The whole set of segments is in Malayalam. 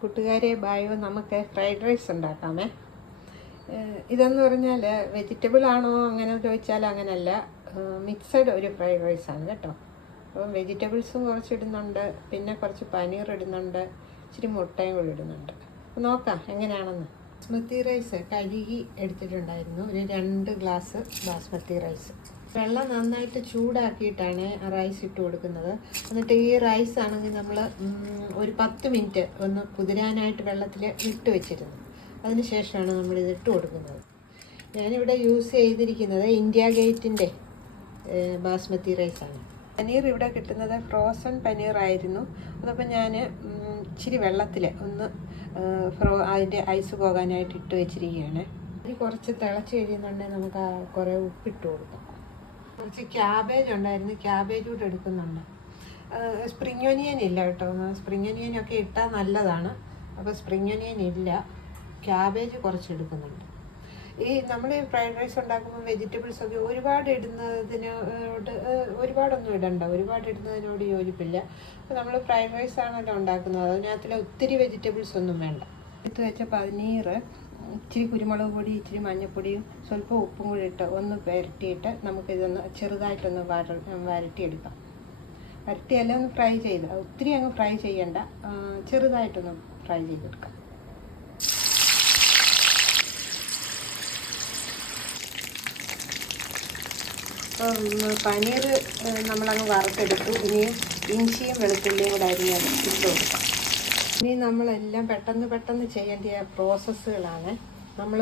കൂട്ടുകാരെ ബായോ, നമുക്ക് ഫ്രൈഡ് റൈസ് ഉണ്ടാക്കാമേ. ഇതെന്ന് പറഞ്ഞാൽ വെജിറ്റബിൾ ആണോ അങ്ങനെ ചോദിച്ചാൽ അങ്ങനെയല്ല, മിക്സഡ് ഒരു ഫ്രൈഡ് റൈസാണ് കേട്ടോ. അപ്പം വെജിറ്റബിൾസും കുറച്ച് ഇടുന്നുണ്ട്, പിന്നെ കുറച്ച് പനീർ ഇടുന്നുണ്ട്, ഇച്ചിരി മുട്ടയും കൂടി ഇടുന്നുണ്ട്. അപ്പോൾ നോക്കാം എങ്ങനെയാണെന്ന്. ബാസ്മതി റൈസ് കഴുകി എടുത്തിട്ടുണ്ടായിരുന്നു, ഒരു 2 ഗ്ലാസ് ബാസ്മതി റൈസ്. വെള്ളം നന്നായിട്ട് ചൂടാക്കിയിട്ടാണ് റൈസ് ഇട്ട് കൊടുക്കുന്നത്. എന്നിട്ട് ഈ റൈസ് ആണെങ്കിൽ നമ്മൾ ഒരു 10 മിനിറ്റ് ഒന്ന് കുതിരാനായിട്ട് വെള്ളത്തിൽ ഇട്ട് വെച്ചിരുന്നു. അതിന് ശേഷമാണ് നമ്മളിത് ഇട്ട് കൊടുക്കുന്നത്. ഞാനിവിടെ യൂസ് ചെയ്തിരിക്കുന്നത് ഇന്ത്യ ഗേറ്റിൻ്റെ ബാസ്മതി റൈസാണ്. പനീർ ഇവിടെ കിട്ടുന്നത് ഫ്രോസൺ പനീറായിരുന്നു. അതപ്പോൾ ഞാൻ ഇച്ചിരി വെള്ളത്തിൽ ഒന്ന് അതിൻ്റെ ഐസ് പോകാനായിട്ട് ഇട്ട് വെച്ചിരിക്കുകയാണ്. ഇത് കുറച്ച് തിളച്ച് കഴിയുന്നുണ്ടെങ്കിൽ നമുക്ക് കുറേ ഉപ്പിട്ട് കൊടുക്കാം. കുറച്ച് ക്യാബേജ് ഉണ്ടായിരുന്നു, ക്യാബേജ് കൂടെ എടുക്കുന്നുണ്ട്. സ്പ്രിംഗ് ഒനിയൻ ഇല്ല കേട്ടോ, സ്പ്രിംഗ് ഒനിയനൊക്കെ ഇട്ടാൽ നല്ലതാണ്. അപ്പോൾ സ്പ്രിംഗ് ഒനിയൻ ഇല്ല, ക്യാബേജ് കുറച്ച് എടുക്കുന്നുണ്ട്. ഈ നമ്മൾ ഫ്രൈഡ് റൈസ് ഉണ്ടാക്കുമ്പോൾ വെജിറ്റബിൾസൊക്കെ ഒരുപാട് ഇടുന്നതിനോട് ഒരുപാടൊന്നും ഇടണ്ട, ഒരുപാട് ഇടുന്നതിനോട് യോജിപ്പില്ല. അപ്പോൾ നമ്മൾ ഫ്രൈഡ് റൈസ് ആണല്ലോ ഉണ്ടാക്കുന്നത്, അതിനകത്തിൽ ഒത്തിരി വെജിറ്റബിൾസ് ഒന്നും വേണ്ട. എടുത്ത് വെച്ച പനീർ ഇച്ചിരി കുരുമുളക് പൊടി, ഇച്ചിരി മഞ്ഞൾപ്പൊടിയും സ്വല്പം ഉപ്പും കൂടി ഇട്ട് ഒന്ന് പുരട്ടിയിട്ട് നമുക്കിതൊന്ന് ചെറുതായിട്ടൊന്ന് വരട്ടിയെടുക്കാം. വരട്ടിയെല്ലാം ഒന്ന് ഫ്രൈ ചെയ്ത്, ഒത്തിരി അങ്ങ് ഫ്രൈ ചെയ്യണ്ട, ചെറുതായിട്ടൊന്ന് ഫ്രൈ ചെയ്തെടുക്കാം. അപ്പം പനീർ നമ്മളങ്ങ് വറുത്തെടുത്തു. ഇനി ഇഞ്ചിയും വെളുത്തുള്ളിയും കൂടെ അരിഞ്ഞ് അത് ഇട്ട് കൊടുക്കാം. ഇനി നമ്മളെല്ലാം പെട്ടെന്ന് ചെയ്യേണ്ട പ്രോസസ്സുകളാണ്. നമ്മൾ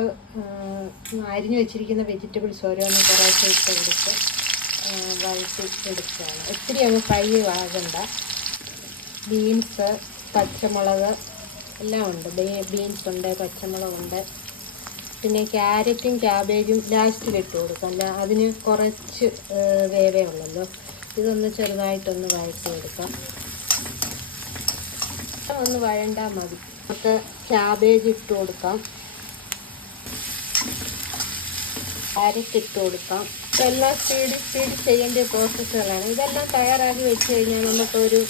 അരിഞ്ഞു വെച്ചിരിക്കുന്ന വെജിറ്റബിൾസ് ഓരോന്നും കുറേശ്ശെ ഇട്ട് കൊടുത്ത് വഴറ്റിയെടുക്കുകയാണ്. ഒത്തിരി അങ്ങ് ഫ്രൈ ആകണ്ട. ബീൻസ്, പച്ചമുളക് എല്ലാം ഉണ്ട്. ബീൻസ് ഉണ്ട്, പച്ചമുളകുണ്ട്, പിന്നെ ക്യാരറ്റും ക്യാബേജും ലാസ്റ്റിലിട്ട് കൊടുക്കാം. അല്ല, അതിന് കുറച്ച് വേവേ ഉള്ളല്ലോ. ഇതൊന്ന് ചെറുതായിട്ടൊന്ന് വഴറ്റിയെടുക്കാം. ഒന്ന് വഴണ്ടാൽ മതി. നമുക്ക് ക്യാബേജ് ഇട്ട് കൊടുക്കാം, ക്യാരറ്റ് ഇട്ട് കൊടുക്കാം. ഇതെല്ലാം സ്പീഡ് ചെയ്യേണ്ട പ്രോസസ്സുകളാണ്. ഇതെല്ലാം തയ്യാറാക്കി വെച്ച് കഴിഞ്ഞാൽ നമുക്കൊരു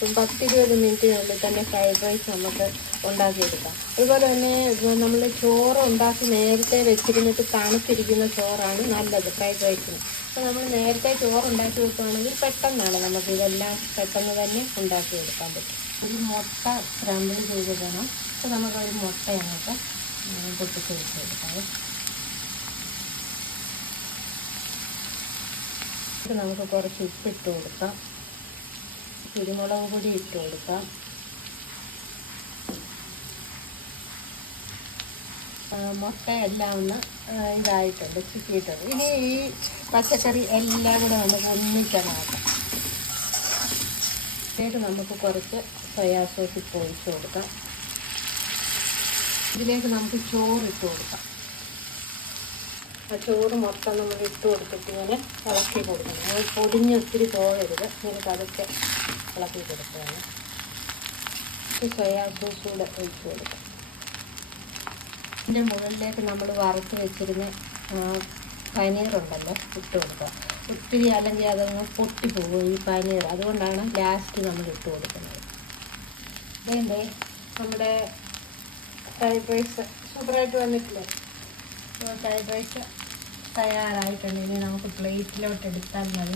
10-20 മിനിറ്റിനുള്ളിൽ തന്നെ ഫ്രൈഡ് റൈസ് നമുക്ക് ഉണ്ടാക്കിയെടുക്കാം. അതുപോലെ തന്നെ നമ്മൾ ചോറ് ഉണ്ടാക്കി നേരത്തെ വെച്ചിരുന്നിട്ട് തണുത്തിരിക്കുന്ന ചോറാണ് നല്ലത് ഫ്രൈഡ് റൈസിന്. അപ്പോൾ നമ്മൾ നേരത്തെ ചോറ് ഉണ്ടാക്കി വെക്കുകയാണെങ്കിൽ പെട്ടെന്നാണ് നമുക്ക് ഇതെല്ലാം പെട്ടെന്ന് തന്നെ ഉണ്ടാക്കിയെടുക്കാൻ പറ്റും. ഒരു മുട്ട സ്ക്രാമ്പിൾ ചെയ്ത് വേണം. അപ്പോൾ നമുക്കൊരു മുട്ട അങ്ങോട്ട് പൊട്ടിച്ച് വെച്ചെടുക്കാം. ഇത് നമുക്ക് കുറച്ച് ഉപ്പിട്ട് കൊടുക്കാം, കുരുമുളക് പൊടി ഇട്ട് കൊടുക്കാം, മുട്ട എല്ലാം ഒന്ന് ഇതായിട്ടുണ്ട്, ചിക്കിയിട്ടുണ്ട്. ഇനി ഈ പച്ചക്കറി എല്ലാം കൂടെ നമുക്ക് ഒന്നിച്ചതാക്കാം. ഇതിലേക്ക് നമുക്ക് കുറച്ച് സോയാ സോസ് ഇട്ട് ഒഴിച്ച് കൊടുക്കാം. ഇതിലേക്ക് നമുക്ക് ചോറ് ഇട്ട് കൊടുക്കാം. ആ ചോറ് മൊത്തം നമ്മൾ ഇട്ട് കൊടുത്തിട്ട് ഇങ്ങനെ ഇളക്കി കൊടുക്കണം. അത് പൊടിഞ്ഞ് ഒത്തിരി പോകരുത്, ഇങ്ങനെ പതുക്കെ ഇളക്കി കൊടുക്കുകയാണ്. സോയാ സോസ് കൂടെ ഒഴിച്ച് കൊടുക്കാം. ഇതിൻ്റെ മുകളിലേക്ക് നമ്മൾ വറുത്ത് വെച്ചിരുന്ന പനീറുണ്ടല്ലോ ഇട്ട് കൊടുക്കുക. ഒത്തിരി അല്ലെങ്കിൽ അതങ്ങ് പൊട്ടിപ്പോകും ഈ പനീർ, അതുകൊണ്ടാണ് ലാസ്റ്റ് നമ്മൾ ഇട്ട് കൊടുക്കുന്നത്. ഇതേ നമ്മുടെ ഫ്രൈഡ് റൈസ് സൂപ്പറായിട്ട് വന്നിട്ടില്ലേ? ഫ്രൈഡ് റൈസ് തയ്യാറായിട്ടുണ്ട്. ഇനി നമുക്ക് പ്ലേറ്റിലോട്ട് എടുത്താൽ മതി.